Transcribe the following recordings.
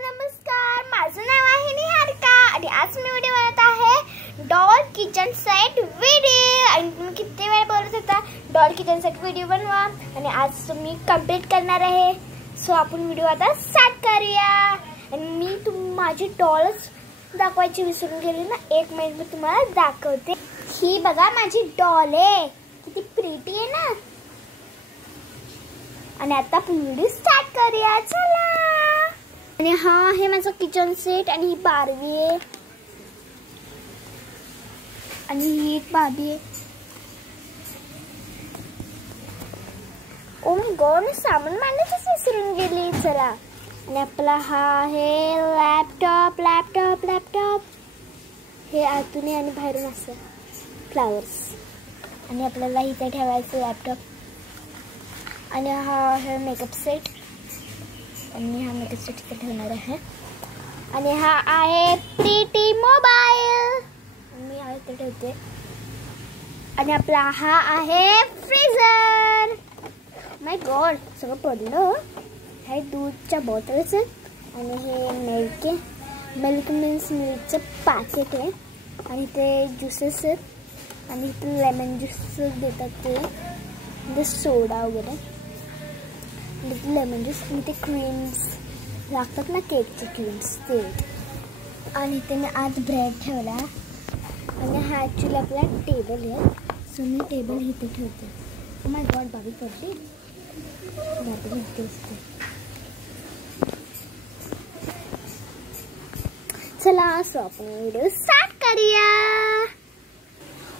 नमस्कार, माझं नाव आहे निहारिका आणि आज मी व्हिडिओ बनवत आहे डॉल किचन सेट व्हिडिओ। आणि तुम्ही किती वेळ बोलत होता डॉल किचन सेट व्हिडिओ बनवा आणि आज तुम्ही कंप्लीट करणार आहे। सो आपण व्हिडिओ आता स्टार्ट करूया। आणि मी माझी डॉल्स दाखवायची विसरून गेली ना, 1 मिनिट मी तुम्हाला दाखवते। ही बघा माझी डॉल आहे, किती प्रिटी आहे ना। आणि आता आपण व्हिडिओ स्टार्ट करूया, चला। आणि हा आहे माझा किचन सेट आणि ही बार्बी आहे आणि ही एक बार्बी आहे। ओ माय गॉड, मी सामान मांडण्याच विसरून गेली, चला। आणि आपला हा आहे लॅपटॉप। हे आतून आणि बाहेरून असं फ्लावर्स। आणि आपल्याला इथे ठेवायचं लॅपटॉप। आणि हा आहे मेकअप सेट आणि हा मेकअप सेट इथे ठेवणार आहे। आणि हा आहे प्रिटी मोबाईल, मी हा इथे ठेवते। आणि आपला हा आहे फ्रीजर। माय गॉड, सगळं पडलं। हे दूधच्या बॉटल्स आहेत आणि हे मिल्क आहे। मिल्क मीन्स मिल्कचं पॅकेट आहे। आणि ते ज्युसेस आहेत आणि इथे लेमन ज्यूस देतात ते सोडा वगैरे, लेमन ज्यूस आणि ते क्रीम्स लागतात ना, केकचे क्रीम्स ते। आणि इथे मी आज ब्रेड ठेवला आणि हा ॲक्च्युली आपला टेबल आहे। सो मी टेबल इथे ठेवते। ओ माय गॉड, बाबी पडली असते। चला, सो आपण व्हिडिओ स्टार्ट करूया।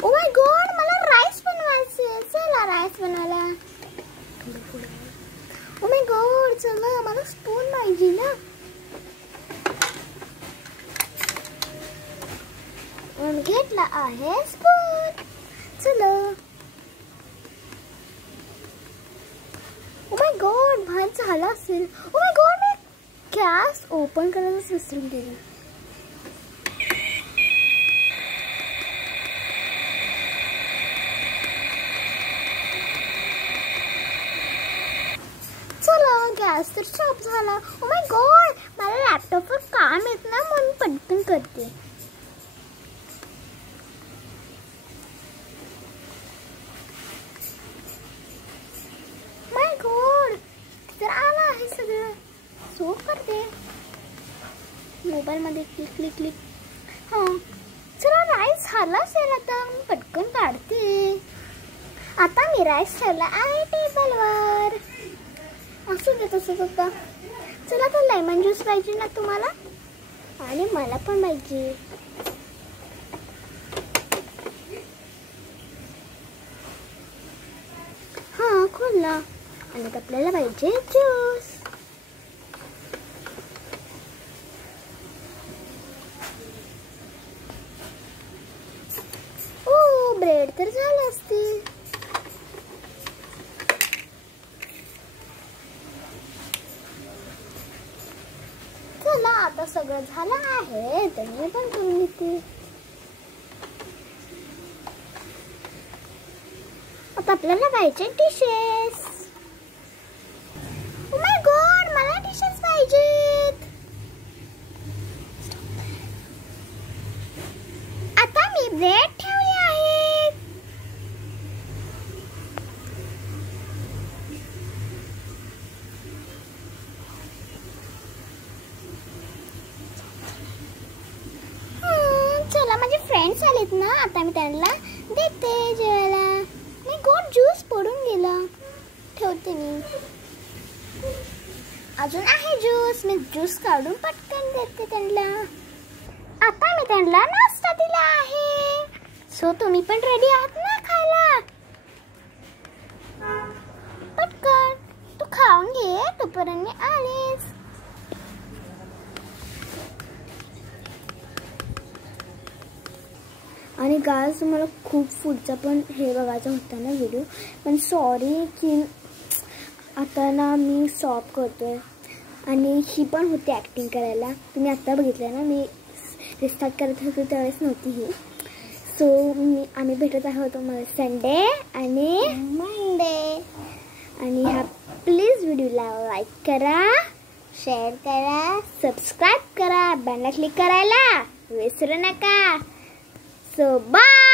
ओ माय गॉड, मला राईस बनवायचे, चला राईस बनवायला। ओ माय गॉड, चला, मला स्पून पाहिजे ना। घेतला आहे स्पून, चला। ओ माय गॉड, भात झाला असेल। Oh my God, me gas open करायचं विसरून गेली। गॅस तर स्टॉप झाला। ओ माय गॉड, मला लॅपटॉपवर काम येत ना, म्हणून पटकन करते। माय गॉड, तर आला आहे सगळं। सो करते मोबाईल मध्ये क्लिक। हा, चला, राईस झाला असेल आता, मी पटकन काढते। आता मी राईस ठेवला आहे टेबलवर। असू दे तसंच होता। चला, तर लेमन ज्यूस पाहिजे ना तुम्हाला, आणि मला पण पाहिजे। हा, खोलला। आणि आपल्याला पाहिजे ज्यूस। ओ, ब्रेड तर झाले असतील। आता सगळं झालं आहे, तर मी पण करून घेते। आता आपल्याला पाहिजे डिशेस। ओ माय गॉड, मला डिशेस पाहिजेत। आता मी ब्रेड ठेवले आहेत। माझे फ्रेंड्स आलेत ना, आता मी त्यांना देते जेवायला। मी गोड ज्यूस पडून गेला, ठेवते मी। अजून आहे ज्यूस, मी ज्यूस काढून पटकन देते त्यांना। आता मी त्यांना नाश्ता दिला आहे। सो तुम्ही पण रेडी आहात ना खायला? पटकन तू खाऊन घे, तोपर्यंत मी आलेच। आणि गाइस, तुम्हाला खूप पुढचा पण हे बघायचा होता ना व्हिडिओ, पण सॉरी की आता ना मी स्टॉप करतोय। आणि ही पण होती ॲक्टिंग करायला, तुम्ही आता बघितलं ना, मी रिस्टार्ट करत होते त्यावेळेस नव्हती ही। सो आम्ही भेटत आहोत मला संडे आणि मंडे। आणि हा प्लीज व्हिडिओला लाईक करा, शेअर करा, सबस्क्राईब करा, बेलला क्लिक करायला विसरू नका. So bye.